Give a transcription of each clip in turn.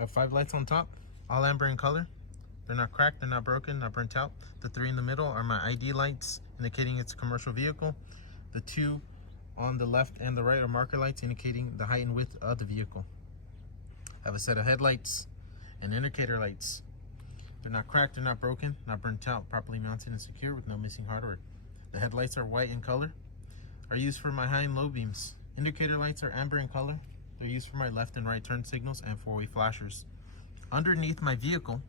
I have 5 lights on top, all amber in color. They're not cracked, they're not broken, not burnt out. The 3 in the middle are my ID lights, indicating it's a commercial vehicle. The 2 on the left and the right are marker lights, indicating the height and width of the vehicle. I have a set of headlights and indicator lights. They're not cracked, they're not broken, not burnt out, properly mounted and secure with no missing hardware. The headlights are white in color, are used for my high and low beams. Indicator lights are amber in color. They're used for my left and right turn signals and 4-way flashers. Underneath my vehicle,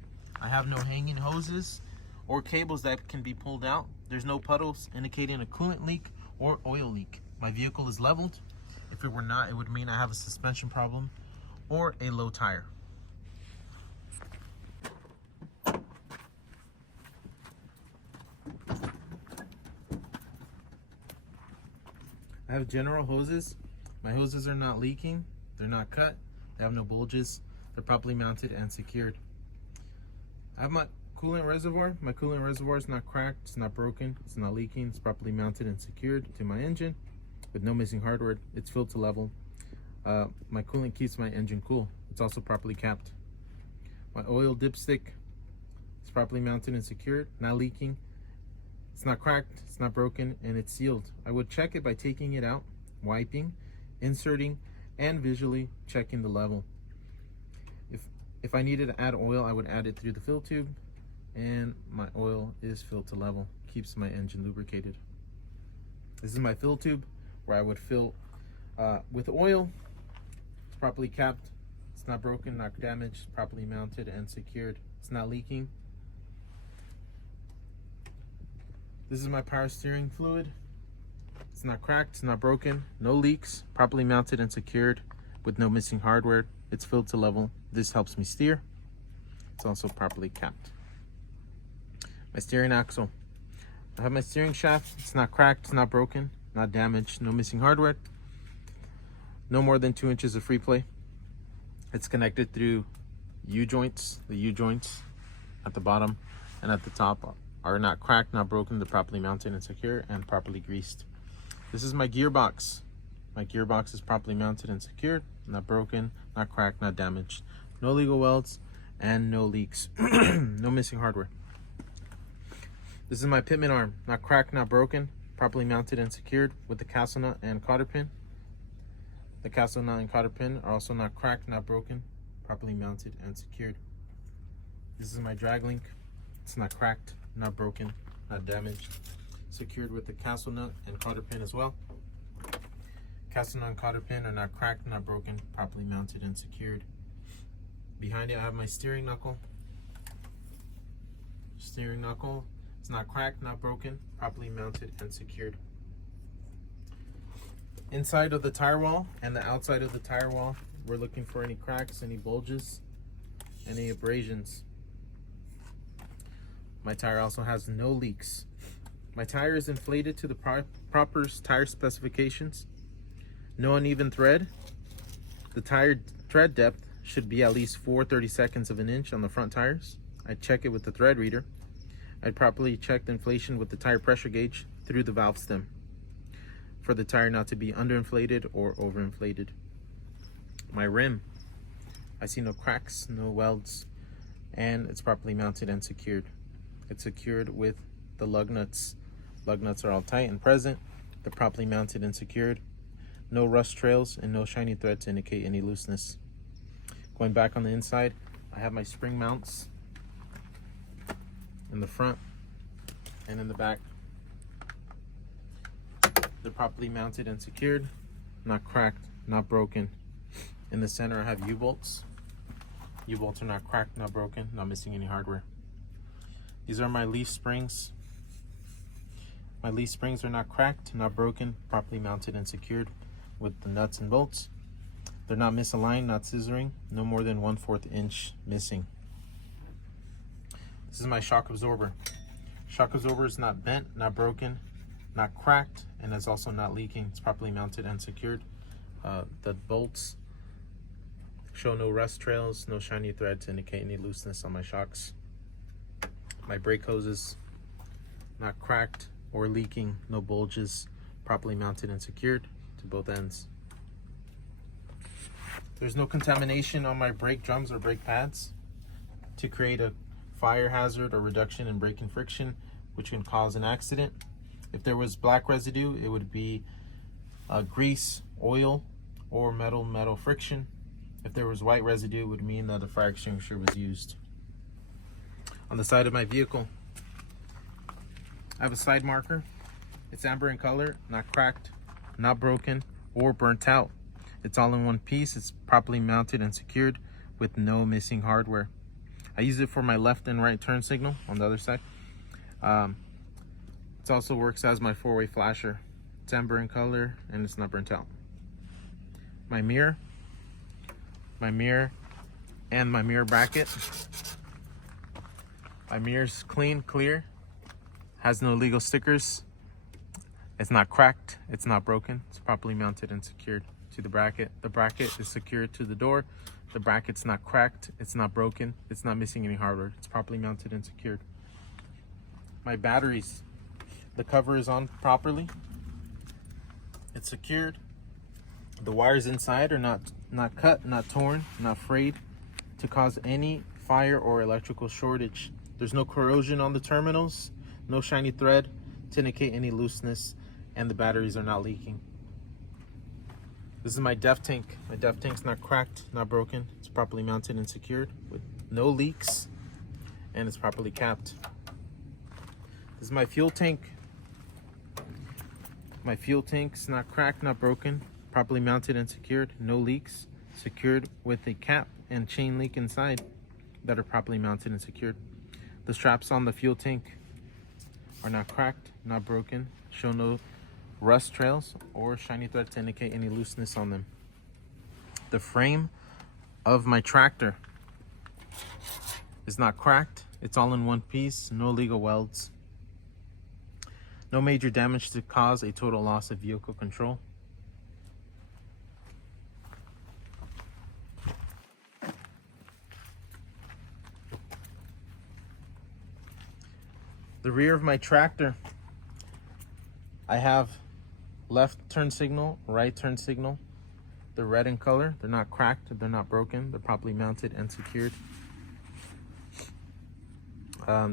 I have no hanging hoses or cables that can be pulled out. There's no puddles indicating a coolant leak or oil leak. My vehicle is leveled. If it were not, it would mean I have a suspension problem or a low tire. I have general hoses. My hoses are not leaking, they're not cut, they have no bulges, they're properly mounted and secured. I have my coolant reservoir. My coolant reservoir is not cracked, it's not broken, it's not leaking, it's properly mounted and secured to my engine with no missing hardware. It's filled to level. My coolant keeps my engine cool. It's also properly capped. My oil dipstick is properly mounted and secured, not leaking. It's not cracked, it's not broken, and it's sealed. I would check it by taking it out, wiping, inserting, and visually checking the level. If I needed to add oil, I would add it through the fill tube, and my oil is filled to level. Keeps my engine lubricated. This is my fill tube where I would fill with oil. It's properly capped, it's not broken, not damaged, properly mounted and secured. It's not leaking. This is my power steering fluid. It's not cracked, it's not broken, no leaks, properly mounted and secured with no missing hardware. It's filled to level. This helps me steer. It's also properly capped. My steering axle. I have my steering shaft. It's not cracked, it's not broken, not damaged, no missing hardware. No more than 2 inches of free play. It's connected through U-joints. The U-joints at the bottom and at the top are not cracked, not broken. They're properly mounted and secure and properly greased. This is my gearbox. My gearbox is properly mounted and secured, not broken, not cracked, not damaged. No legal welds and no leaks. No missing hardware. This is my pitman arm. Not cracked, not broken, properly mounted and secured with the castle nut and cotter pin. The castle nut and cotter pin are also not cracked, not broken, properly mounted and secured. This is my drag link. It's not cracked, not broken, not damaged. Secured with the castle nut and cotter pin as well. Castle nut and cotter pin are not cracked, not broken, properly mounted and secured. Behind it, I have my steering knuckle. Steering knuckle. It's not cracked, not broken, properly mounted and secured. Inside of the tire wall and the outside of the tire wall, we're looking for any cracks, any bulges, any abrasions. My tire also has no leaks. My tire is inflated to the proper tire specifications. No uneven thread. The tire tread depth should be at least 4/32 of an inch on the front tires. I check it with the thread reader. I properly check the inflation with the tire pressure gauge through the valve stem for the tire not to be underinflated or overinflated. My rim, I see no cracks, no welds, and it's properly mounted and secured. It's secured with the lug nuts. Lug nuts are all tight and present. They're properly mounted and secured. No rust trails and no shiny thread to indicate any looseness. Going back on the inside, I have my spring mounts in the front and in the back. They're properly mounted and secured, not cracked, not broken. In the center, I have U-bolts. U-bolts are not cracked, not broken, not missing any hardware. These are my leaf springs. My leaf springs are not cracked, not broken, properly mounted and secured with the nuts and bolts. They're not misaligned, not scissoring, no more than 1/4 inch missing. This is my shock absorber. Shock absorber is not bent, not broken, not cracked, and is also not leaking. It's properly mounted and secured. The bolts show no rust trails, no shiny thread to indicate any looseness on my shocks. My brake hoses, not cracked or leaking, no bulges, properly mounted and secured to both ends. There's no contamination on my brake drums or brake pads to create a fire hazard or reduction in braking friction, which can cause an accident. If there was black residue, it would be grease, oil, or metal friction. If there was white residue, it would mean that the fire extinguisher was used. On the side of my vehicle, I have a side marker. It's amber in color, not cracked, not broken, or burnt out. It's all in one piece. It's properly mounted and secured with no missing hardware. I use it for my left and right turn signal on the other side. It also works as my four-way flasher. It's amber in color and it's not burnt out. My mirror and my mirror bracket. My mirror's clean, clear, has no illegal stickers. It's not cracked, it's not broken. It's properly mounted and secured to the bracket. The bracket is secured to the door. The bracket's not cracked, it's not broken, it's not missing any hardware. It's properly mounted and secured. My batteries, the cover is on properly. It's secured. The wires inside are not cut, not torn, not frayed to cause any fire or electrical shortage. There's no corrosion on the terminals, no shiny thread to indicate any looseness, and the batteries are not leaking. This is my def tank. My def tank's not cracked, not broken. It's properly mounted and secured with no leaks, and it's properly capped. This is my fuel tank. My fuel tank's not cracked, not broken, properly mounted and secured, no leaks, secured with a cap and chain link inside that are properly mounted and secured. The straps on the fuel tank are not cracked, not broken, show no rust trails or shiny thread to indicate any looseness on them. The frame of my tractor is not cracked. It's all in one piece, no illegal welds. No major damage to cause a total loss of vehicle control. The rear of my tractor, I have left turn signal, right turn signal. They're red in color. They're not cracked. They're not broken. They're properly mounted and secured.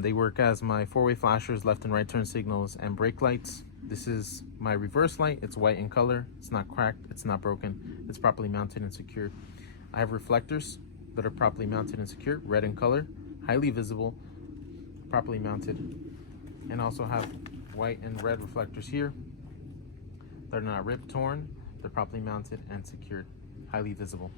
They work as my four-way flashers, left and right turn signals, and brake lights. This is my reverse light. It's white in color. It's not cracked. It's not broken. It's properly mounted and secured. I have reflectors that are properly mounted and secured, red in color, highly visible, properly mounted. And also have white and red reflectors here. They're not ripped, torn. They're properly mounted and secured, highly visible.